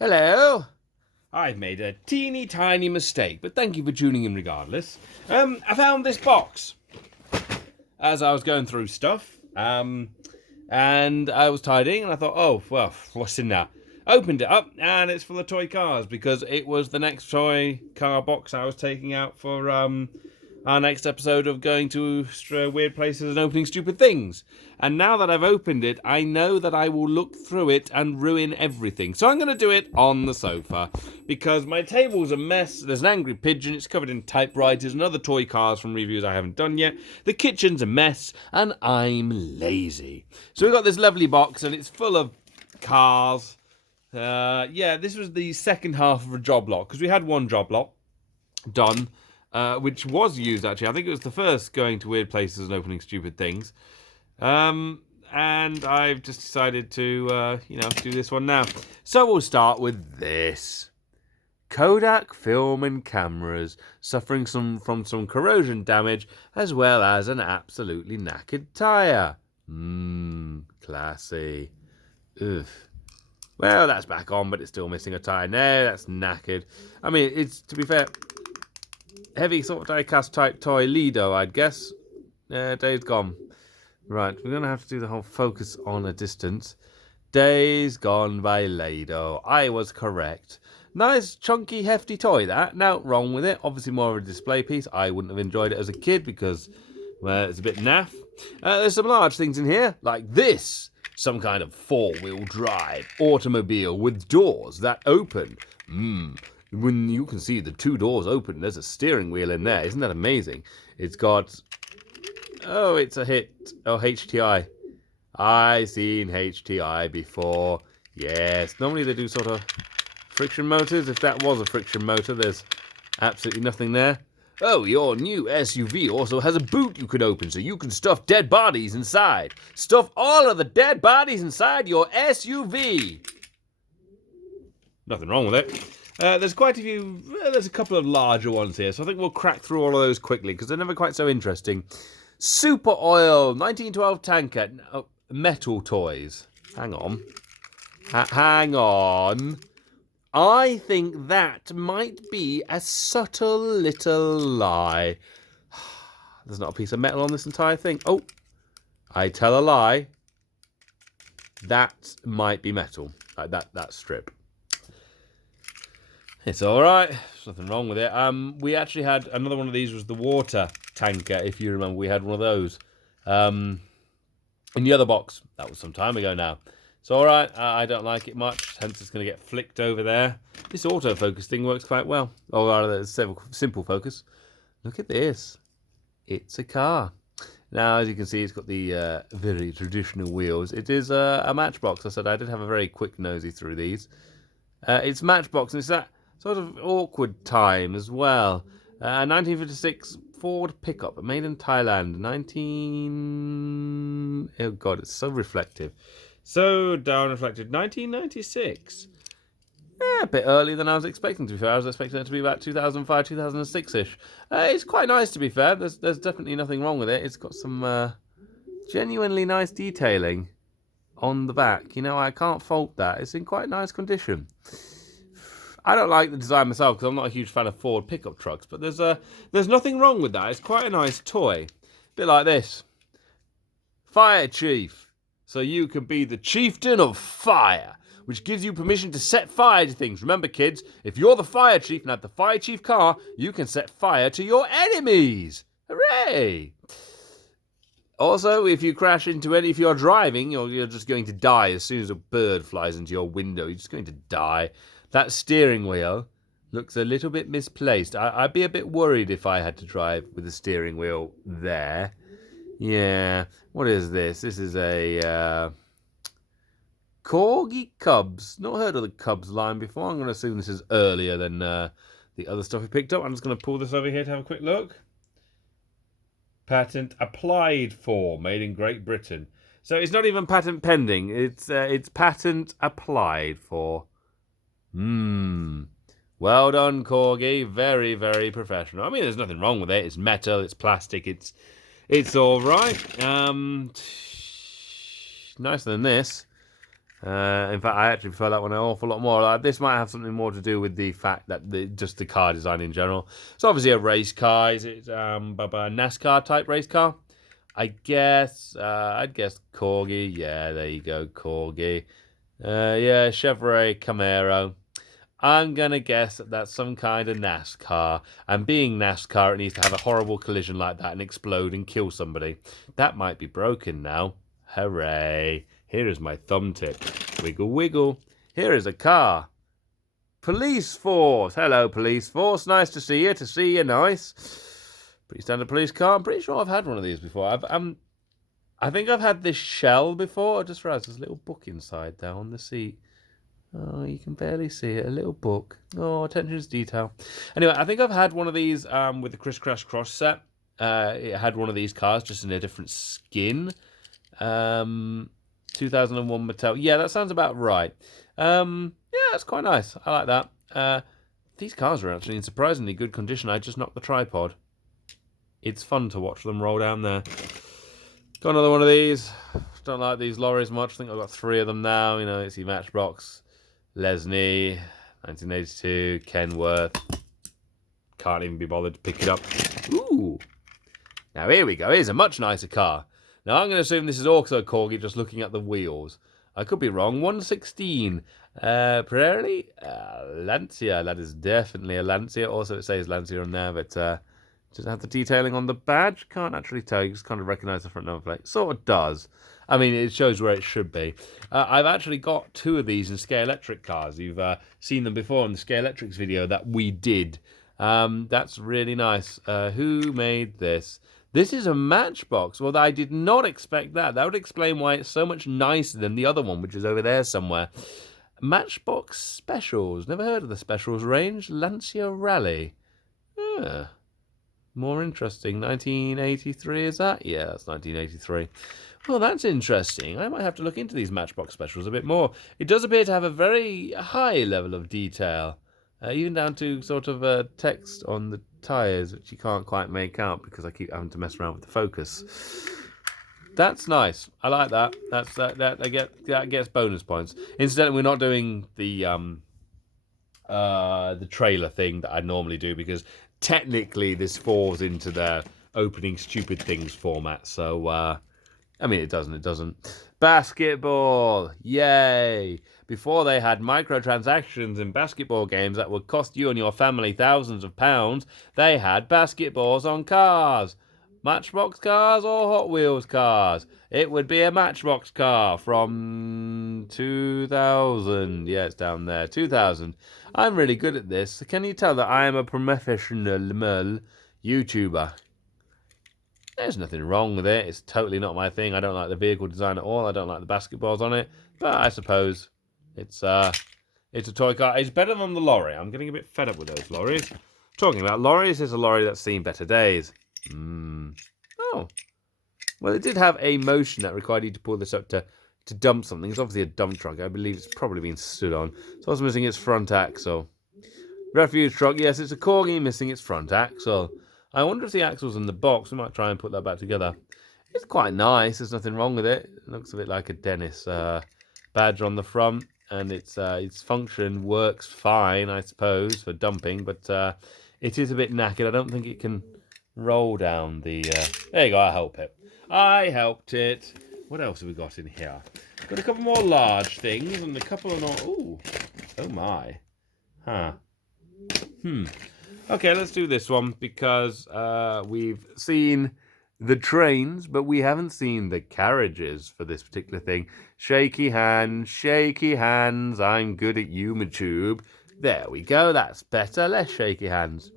Hello. I've made a teeny tiny mistake, but thank you for tuning in regardless. I found this box as I was going through stuff, and I was tidying, and I thought, oh, well, what's in there? Opened it up, and it's full of toy cars, because it was the next toy car box I was taking out for our next episode of going to weird places and opening stupid things. And now that I've opened it, I know that I will look through it and ruin everything. So I'm going to do it on the sofa, because my table's a mess. There's an angry pigeon, it's covered in typewriters and other toy cars from reviews I haven't done yet. The kitchen's a mess, and I'm lazy. So we've got this lovely box, and it's full of cars. This was the second half of a job lot, because we had one job lot done, which was used, actually. I think it was the first going to weird places and opening stupid things. And I've just decided to, do this one now. So we'll start with this. Kodak film and cameras suffering from some corrosion damage, as well as an absolutely knackered tyre. Classy. Ugh. Well, that's back on, but it's still missing a tyre. No, that's knackered. I mean, it's, to be fair, heavy sort of die-cast type toy Lido, I'd guess. Days gone. Right, we're going to have to do the whole focus on a distance. Days gone by Lido. I was correct. Nice, chunky, hefty toy, that. No, wrong with it. Obviously more of a display piece. I wouldn't have enjoyed it as a kid because, well, it's a bit naff. There's some large things in here, like this. Some kind of four-wheel drive automobile with doors that open. When you can see the two doors open, there's a steering wheel in there. Isn't that amazing? It's got... Oh, it's a hit. Oh, HTI. I've seen HTI before. Yes. Normally they do sort of friction motors. If that was a friction motor, there's absolutely nothing there. Oh, your new SUV also has a boot you can open so you can stuff dead bodies inside. Stuff all of the dead bodies inside your SUV. Nothing wrong with it. There's quite a few, there's a couple of larger ones here, so I think we'll crack through all of those quickly because they're never quite so interesting. Super Oil, 1912 tanker, metal toys. Hang on. Hang on. I think that might be a subtle little lie. There's not a piece of metal on this entire thing. Oh, I tell a lie. That might be metal. Like that strip. It's all right. There's nothing wrong with it. We actually had another one of these. Was the water tanker? If you remember, we had one of those. In the other box. That was some time ago now. It's all right. I don't like it much. Hence, it's going to get flicked over there. This autofocus thing works quite well. Or rather, simple focus. Look at this. It's a car. Now, as you can see, it's got the very traditional wheels. It is a Matchbox. I said I did have a very quick nosy through these. It's Matchbox, and it's that sort of awkward time as well. 1956 Ford pickup, made in Thailand. Oh God, it's so reflective. So down reflected. 1996. Yeah, a bit earlier than I was expecting, to be fair. I was expecting it to be about 2005, 2006-ish. It's quite nice, to be fair. There's definitely nothing wrong with it. It's got some genuinely nice detailing on the back. You know, I can't fault that. It's in quite nice condition. I don't like the design myself because I'm not a huge fan of Ford pickup trucks, but there's nothing wrong with that. It's quite a nice toy. A bit like this. Fire Chief. So you can be the chieftain of fire, which gives you permission to set fire to things. Remember, kids, if you're the fire chief and have the fire chief car, you can set fire to your enemies. Hooray! Also, if you crash into if you're driving, you're just going to die as soon as a bird flies into your window. You're just going to die. That steering wheel looks a little bit misplaced. I'd be a bit worried if I had to drive with the steering wheel there. Yeah. What is this? This is a Corgi Cubs. Not heard of the Cubs line before. I'm going to assume this is earlier than the other stuff we picked up. I'm just going to pull this over here to have a quick look. Patent applied for, made in Great Britain. So it's not even patent pending. It's patent applied for. Well done, Corgi. Very, very professional. I mean, there's nothing wrong with it. It's metal. It's plastic. It's all right. Nicer than this. In fact, I actually prefer that one an awful lot more. This might have something more to do with the fact that just the car design in general. It's obviously a race car. It's a NASCAR type race car. I guess. I'd guess Corgi. Yeah, there you go, Corgi. Yeah, Chevrolet Camaro. I'm going to guess that that's some kind of NASCAR. And being NASCAR, it needs to have a horrible collision like that and explode and kill somebody. That might be broken now. Hooray. Here is my thumb tip. Wiggle, wiggle. Here is a car. Police force. Hello, police force. Nice to see you. To see you, nice. Pretty standard police car. I'm pretty sure I've had one of these before. I think I've had this shell before. I just realised there's a little book inside there on the seat. Oh, you can barely see it. A little book. Oh, attention to detail. Anyway, I think I've had one of these with the Criss Crash Cross set. It had one of these cars just in a different skin. 2001 Mattel. Yeah, that sounds about right. Yeah, that's quite nice. I like that. These cars are actually in surprisingly good condition. I just knocked the tripod. It's fun to watch them roll down there. Got another one of these. Don't like these lorries much. I think I've got 3 of them now. You know, it's the Matchbox, Lesney, 1982, Kenworth. Can't even be bothered to pick it up. Ooh. Now here we go. Here's a much nicer car. Now I'm going to assume this is also Corgi, just looking at the wheels. I could be wrong. 116. Prairie? Lancia. That is definitely a Lancia. Also, it says Lancia on there, but does it have the detailing on the badge? Can't actually tell. You just kind of recognise the front number plate. Sort of does. I mean, it shows where it should be. I've actually got 2 of these in Scalextric cars. You've seen them before in the Scalextrics video that we did. That's really nice. Who made this? This is a Matchbox. Well, I did not expect that. That would explain why it's so much nicer than the other one, which is over there somewhere. Matchbox Specials. Never heard of the Specials range. Lancia Rally. More interesting. 1983, is that? Yeah, that's 1983. Well, that's interesting. I might have to look into these Matchbox Specials a bit more. It does appear to have a very high level of detail. Even down to sort of text on the tyres, which you can't quite make out because I keep having to mess around with the focus. That's nice. I like that. That gets bonus points. Incidentally, we're not doing the trailer thing that I normally do because technically this falls into their opening stupid things format. So I mean, it doesn't. Basketball, yay! Before they had microtransactions in basketball games that would cost you and your family thousands of pounds, they had basketballs on cars. Matchbox cars or Hot Wheels cars? It would be a Matchbox car from 2000. Yeah, it's down there. 2000. I'm really good at this. Can you tell that I am a professional YouTuber? There's nothing wrong with it. It's totally not my thing. I don't like the vehicle design at all. I don't like the basketballs on it. But I suppose it's a toy car. It's better than the lorry. I'm getting a bit fed up with those lorries. Talking about lorries, here's a lorry that's seen better days. Oh. Well, it did have a motion that required you to pull this up to dump something. It's obviously a dump truck. I believe it's probably been stood on. So it's missing its front axle. Refuge truck. Yes, it's a Corgi missing its front axle. I wonder if the axle's in the box. We might try and put that back together. It's quite nice. There's nothing wrong with it. It looks a bit like a Dennis badge on the front. And its function works fine, I suppose, for dumping. But it is a bit knackered. I don't think it can roll down the... There you go. I helped it. What else have we got in here? Got a couple more large things and a couple of... Ooh. Oh, my. Huh. Okay, let's do this one because we've seen the trains, but we haven't seen the carriages for this particular thing. Shaky hands, I'm good at YouTube. There we go, that's better, less shaky hands.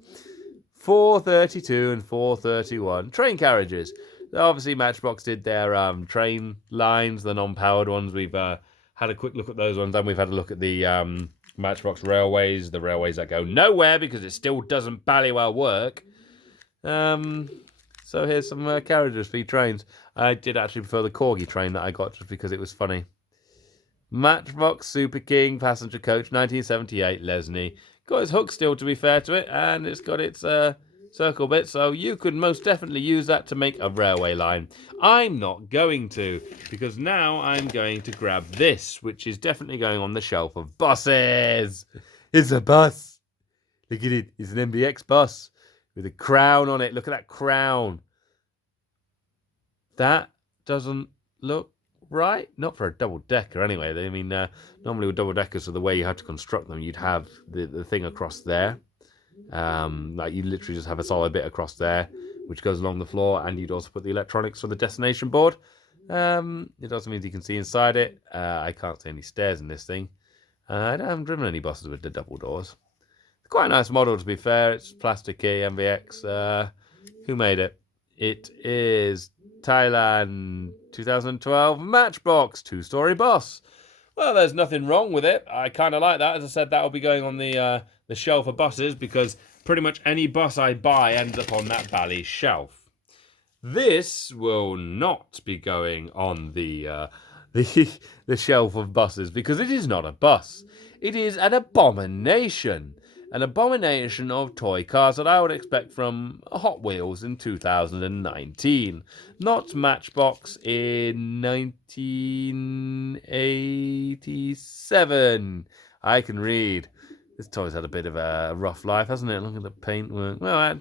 432 and 431, train carriages. Obviously, Matchbox did their train lines, the non-powered ones. We've had a quick look at those ones, and we've had a look at the... Matchbox railways, the railways that go nowhere because it still doesn't bally well work. So here's some carriages for your trains. I did actually prefer the Corgi train that I got just because it was funny. Matchbox Super King passenger coach 1978 Lesney. Got its hook still, to be fair to it, and it's got its circle bit, so you could most definitely use that to make a railway line. I'm not going to, because now I'm going to grab this, which is definitely going on the shelf of buses. It's a bus. Look at it. It's an MBX bus with a crown on it. Look at that crown. That doesn't look right. Not for a double-decker anyway. I mean, normally with double-deckers, so the way you had to construct them, you'd have the thing across there. Like you literally just have a solid bit across there, which goes along the floor, and you'd also put the electronics for the destination board. It also means you can see inside it. I can't see any stairs in this thing. I haven't driven any buses with the double doors. It's quite a nice model, to be fair. It's plasticky, MVX. Who made it? It is Thailand 2012 Matchbox 2-story bus. Well, there's nothing wrong with it. I kind of like that. As I said, that will be going on the shelf of buses, because pretty much any bus I buy ends up on that bally shelf. This will not be going on the shelf of buses, because it is not a bus. It is an abomination. An abomination of toy cars that I would expect from Hot Wheels in 2019. Not Matchbox in 1987. I can read. This toy's had a bit of a rough life, hasn't it? Look at the paintwork. Well,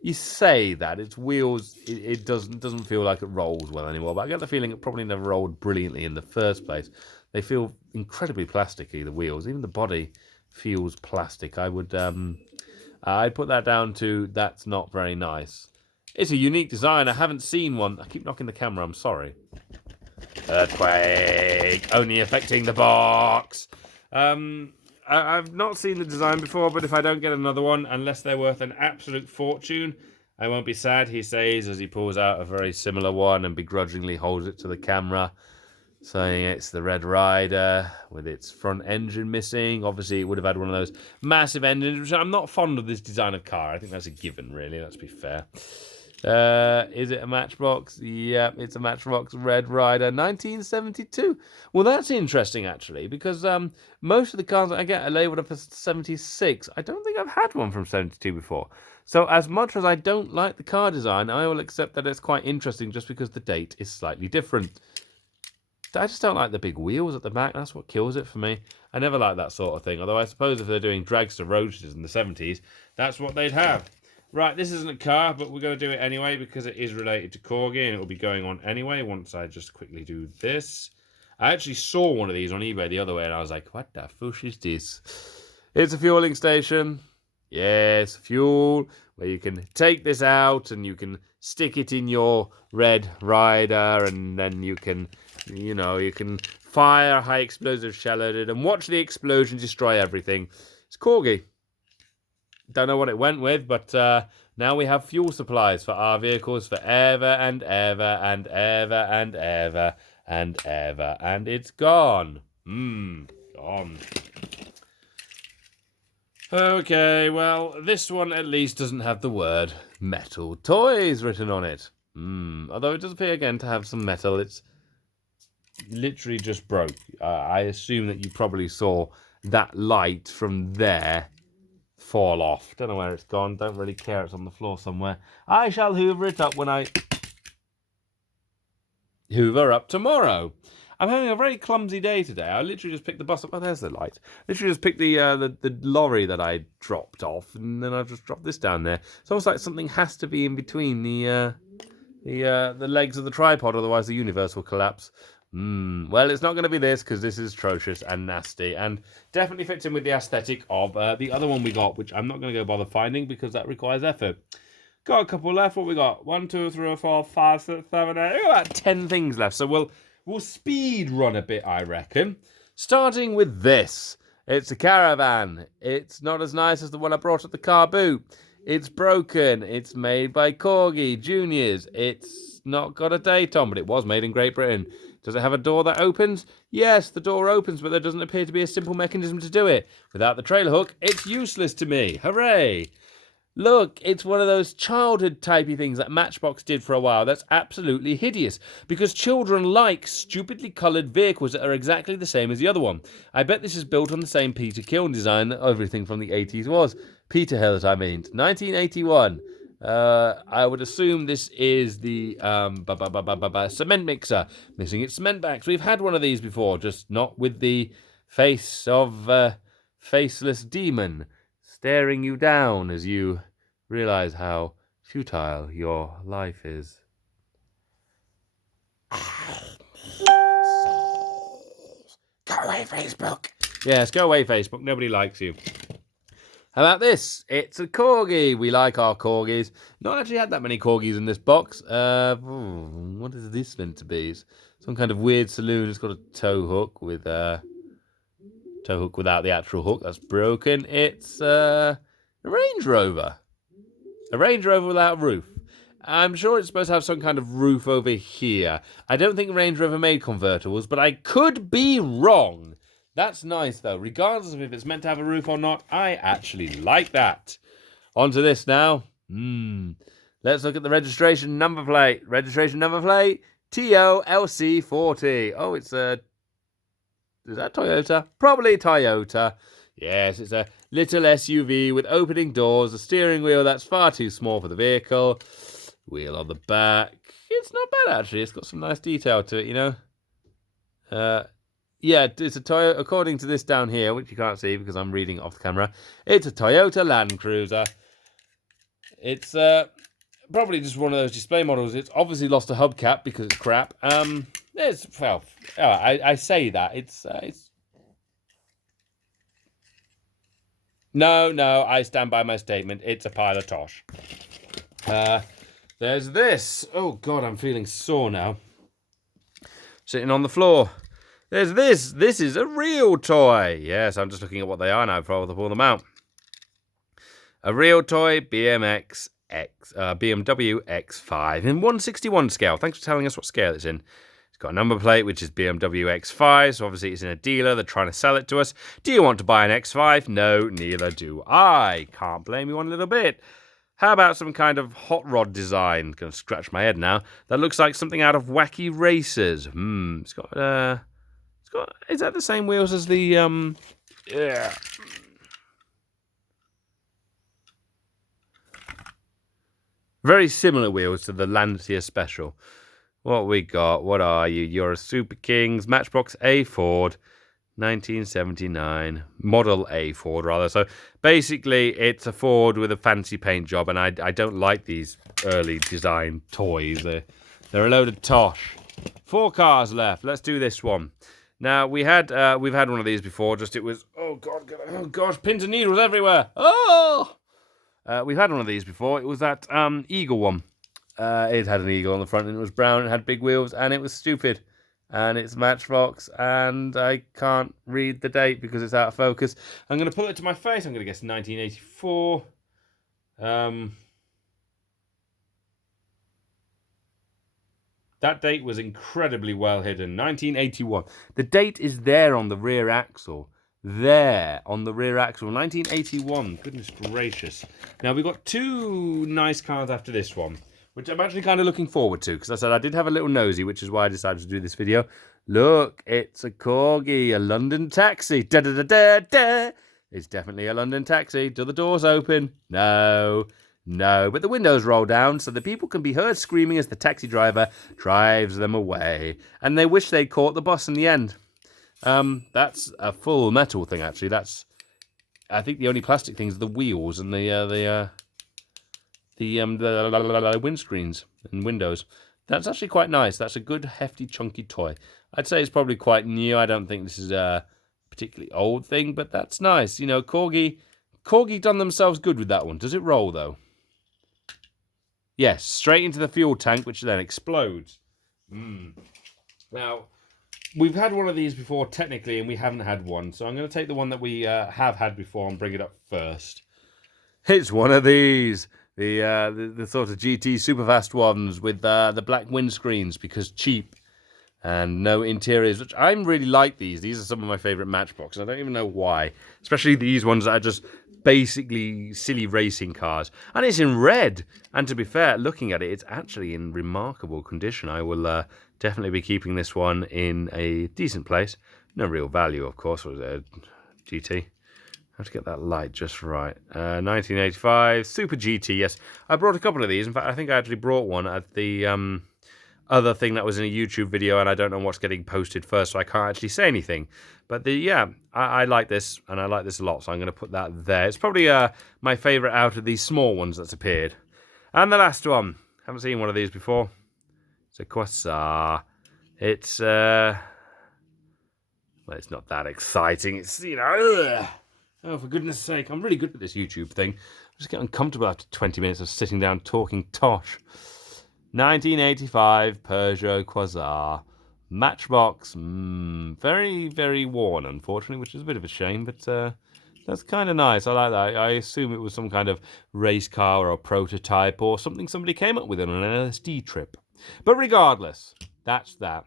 you say that. Its wheels, it doesn't feel like it rolls well anymore, but I get the feeling it probably never rolled brilliantly in the first place. They feel incredibly plasticky, the wheels. Even the body feels plastic. I'd put that down to that's not very nice. It's a unique design. I haven't seen one. I keep knocking the camera. I'm sorry. Earthquake only affecting the box. I've not seen the design before, but if I don't get another one, unless they're worth an absolute fortune, I won't be sad, he says, as he pulls out a very similar one and begrudgingly holds it to the camera, saying it's the Red Rider with its front engine missing. Obviously, it would have had one of those massive engines, which I'm not fond of this design of car. I think that's a given, really. Let's be fair. Is it a Matchbox? Yeah, it's a Matchbox Red Rider 1972. Well, that's interesting, actually, because most of the cars that I get are labelled up as 76. I don't think I've had one from 72 before. So as much as I don't like the car design, I will accept that it's quite interesting just because the date is slightly different. I just don't like the big wheels at the back. That's what kills it for me. I never like that sort of thing. Although I suppose if they're doing dragster roadsters in the 70s, that's what they'd have. Right, this isn't a car, but we're going to do it anyway because it is related to Corgi and it will be going on anyway once I just quickly do this. I actually saw one of these on eBay the other way and I was like, what the fush is this? It's a fueling station. Yes, fuel, where you can take this out and you can stick it in your Red Rider and then you can, you can fire a high explosive shell at it and watch the explosion destroy everything. It's Corgi. Don't know what it went with, but now we have fuel supplies for our vehicles forever and ever and ever and ever and ever, and it's gone. Gone. Okay, well, this one at least doesn't have the word metal toys written on it. Although it does appear again to have some metal. It's literally just broke. I assume that you probably saw that light from there fall off. Don't know where it's gone. Don't really care. It's on the floor somewhere. I shall hoover it up when I hoover up tomorrow. I'm having a very clumsy day today. I literally just picked the bus up. Oh, there's the light. Literally just picked the lorry that I dropped off, and then I've just dropped this down there. It's almost like something has to be in between the legs of the tripod, otherwise the universe will collapse. Well, it's not going to be this because this is atrocious and nasty and definitely fits in with the aesthetic of the other one we got, which I'm not going to go bother finding because that requires effort. Got a couple left. What we got? 1, 2, 3, 4, 5, 6, 7, 8. We've got about 10 things left. So we'll speed run a bit, I reckon. Starting with this. It's a caravan. It's not as nice as the one I brought at the car boot. It's broken. It's made by Corgi Juniors. It's not got a date on, but it was made in Great Britain. Does it have a door that opens? Yes, the door opens, but there doesn't appear to be a simple mechanism to do it. Without the trailer hook, it's useless to me. Hooray! Look, it's one of those childhood typey things that Matchbox did for a while. That's absolutely hideous because children like stupidly coloured vehicles that are exactly the same as the other one. I bet this is built on the same Peter Kiln design that everything from the 80s was. Peter Hills, I mean. 1981. I would assume this is the cement mixer. Missing its cement backs. We've had one of these before, just not with the face of faceless demon staring you down as you realize how futile your life is. Go away, Facebook. Yes, go away, Facebook. Nobody likes you. How about this? It's a Corgi. We like our Corgis. Not actually had that many Corgis in this box. What is this meant to be? It's some kind of weird saloon. It's got a tow hook with tow hook without the actual hook. That's broken. It's a Range Rover. A Range Rover without a roof. I'm sure it's supposed to have some kind of roof over here. I don't think Range Rover made convertibles, but I could be wrong. That's nice, though. Regardless of if it's meant to have a roof or not, I actually like that. On to this now. Let's look at the registration number plate. Registration number plate, TOLC40. Oh, it's a... Is that Toyota? Probably Toyota. Yes, it's a little SUV with opening doors, a steering wheel that's far too small for the vehicle, wheel on the back. It's not bad, actually. It's got some nice detail to it, you know. Yeah, it's a Toyota, according to this down here, which you can't see because I'm reading it off the camera. It's a Toyota Land Cruiser. It's probably just one of those display models. It's obviously lost a hubcap because it's crap. I say that. It's No, I stand by my statement. It's a pile of tosh. There's this. Oh, God, I'm feeling sore now. Sitting on the floor. There's this. This is a real toy. Yes, I'm just looking at what they are now before I pull them out. A real toy BMW X5 in 1/61 scale. Thanks for telling us what scale it's in. It's got a number plate, which is BMW X5, so obviously it's in a dealer. They're trying to sell it to us. Do you want to buy an X5? No, neither do I. Can't blame you one little bit. How about some kind of hot rod design? Gonna scratch my head now. That looks like something out of Wacky Racers. It's got is that the same wheels as the yeah. Very similar wheels to the Lancia Special. What we got? What are you? You're a Super Kings Matchbox A Ford, 1979. Model A Ford, rather. So basically, it's a Ford with a fancy paint job, and I don't like these early design toys. They're a load of tosh. 4 cars left. Let's do this one. Now, we've had one of these before. Just it was, oh gosh, pins and needles everywhere. Oh! We've had one of these before. It was that Eagle one. It had an eagle on the front and it was brown. It had big wheels and it was stupid. And it's Matchbox and I can't read the date because it's out of focus. I'm going to put it to my face. I'm going to guess 1984. That date was incredibly well hidden. 1981. The date is there on the rear axle. There on the rear axle, 1981. Goodness gracious. Now we've got 2 nice cars after this one, which I'm actually kind of looking forward to, because I said I did have a little nosy, which is why I decided to do this video. Look, it's a Corgi, a London taxi. Da da da da da. It's definitely a London taxi. Do the doors open? No, but the windows roll down so the people can be heard screaming as the taxi driver drives them away, and they wish they'd caught the bus in the end. That's a full metal thing, actually. I think the only plastic things are the wheels and the windscreens and windows. That's actually quite nice. That's a good, hefty, chunky toy. I'd say it's probably quite new. I don't think this is a particularly old thing, but that's nice. You know, Corgi done themselves good with that one. Does it roll, though? Yes, straight into the fuel tank, which then explodes. Now, we've had one of these before, technically, and we haven't had one. So I'm going to take the one that we have had before and bring it up first. It's one of these. The sort of GT superfast ones with the black windscreens, because cheap and no interiors, which I really like these. These are some of my favourite Matchbox. I don't even know why. Especially these ones that are just basically silly racing cars. And it's in red. And to be fair, looking at it, it's actually in remarkable condition. I will definitely be keeping this one in a decent place. No real value, of course. Was it a GT? Have to get that light just right. 1985 Super GT. Yes, I brought a couple of these. In fact, I think I actually brought one at the other thing that was in a YouTube video, and I don't know what's getting posted first, so I can't actually say anything. But I like this, and I like this a lot, so I'm going to put that there. It's probably my favourite out of these small ones that's appeared. And the last one. Haven't seen one of these before. It's a Quasar. It's well, it's not that exciting. It's, you know, ugh. Oh, for goodness sake, I'm really good at this YouTube thing. I just get uncomfortable after 20 minutes of sitting down talking tosh. 1985 Peugeot Quasar. Matchbox. Very, very worn, unfortunately, which is a bit of a shame, but that's kind of nice. I like that. I assume it was some kind of race car or a prototype or something somebody came up with on an LSD trip. But regardless, that's that.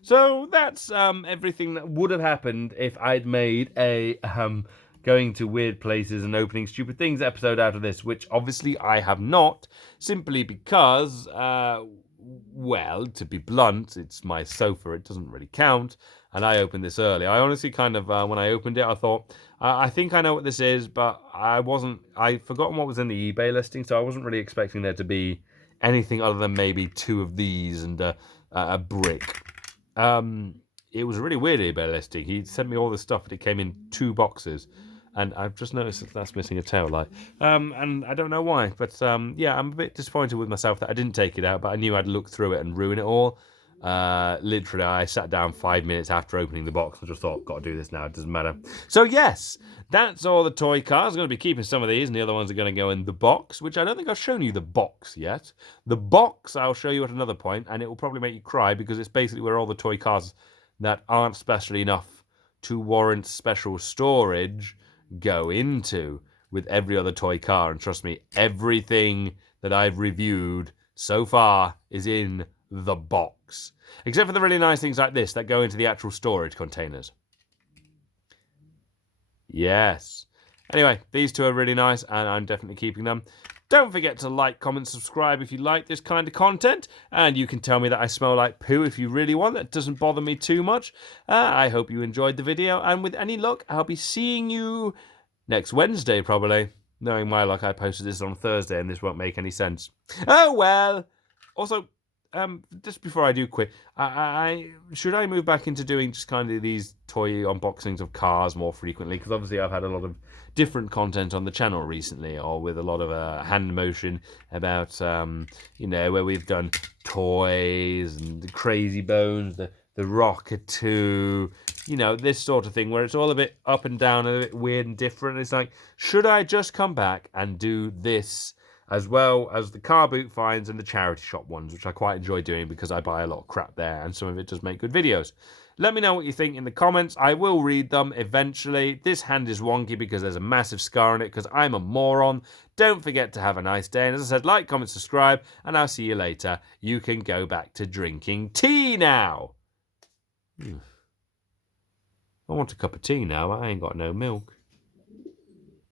So that's everything that would have happened if I'd made a going to weird places and opening stupid things episode out of this, which obviously I have not, simply because, well, to be blunt, it's my sofa, it doesn't really count, and I opened this early. I honestly kind of, when I opened it, I thought, I think I know what this is, but I'd forgotten what was in the eBay listing, so I wasn't really expecting there to be anything other than maybe 2 of these and a brick. It was a really weird eBay listing. He sent me all this stuff, and it came in 2 boxes. And I've just noticed that that's missing a tail light. And I don't know why. But, yeah, I'm a bit disappointed with myself that I didn't take it out. But I knew I'd look through it and ruin it all. Literally, I sat down 5 minutes after opening the box and just thought, got to do this now. It doesn't matter. So, yes, that's all the toy cars. I'm going to be keeping some of these. And the other ones are going to go in the box, which I don't think I've shown you the box yet. The box I'll show you at another point. And it will probably make you cry because it's basically where all the toy cars that aren't special enough to warrant special storage go into, with every other toy car. And trust me, everything that I've reviewed so far is in the box, except for the really nice things like this that go into the actual storage containers. Yes. Anyway, these 2 are really nice, and I'm definitely keeping them. Don't forget to like, comment, subscribe if you like this kind of content, and you can tell me that I smell like poo if you really want. That doesn't bother me too much. I hope you enjoyed the video, and with any luck, I'll be seeing you next Wednesday, probably. Knowing my luck, I posted this on Thursday, and this won't make any sense. Oh, well. Also, just before I do quit, should I move back into doing just kind of these toy unboxings of cars more frequently? Because obviously I've had a lot of different content on the channel recently, or with a lot of hand motion about, you know, where we've done toys and the Crazy Bones, the Rocker 2, you know, this sort of thing, where it's all a bit up and down, a bit weird and different. It's like, should I just come back and do this as well as the car boot finds and the charity shop ones, which I quite enjoy doing because I buy a lot of crap there, and some of it does make good videos. Let me know what you think in the comments. I will read them eventually. This hand is wonky because there's a massive scar on it because I'm a moron. Don't forget to have a nice day. And as I said, like, comment, subscribe, and I'll see you later. You can go back to drinking tea now. I want a cup of tea now. I ain't got no milk.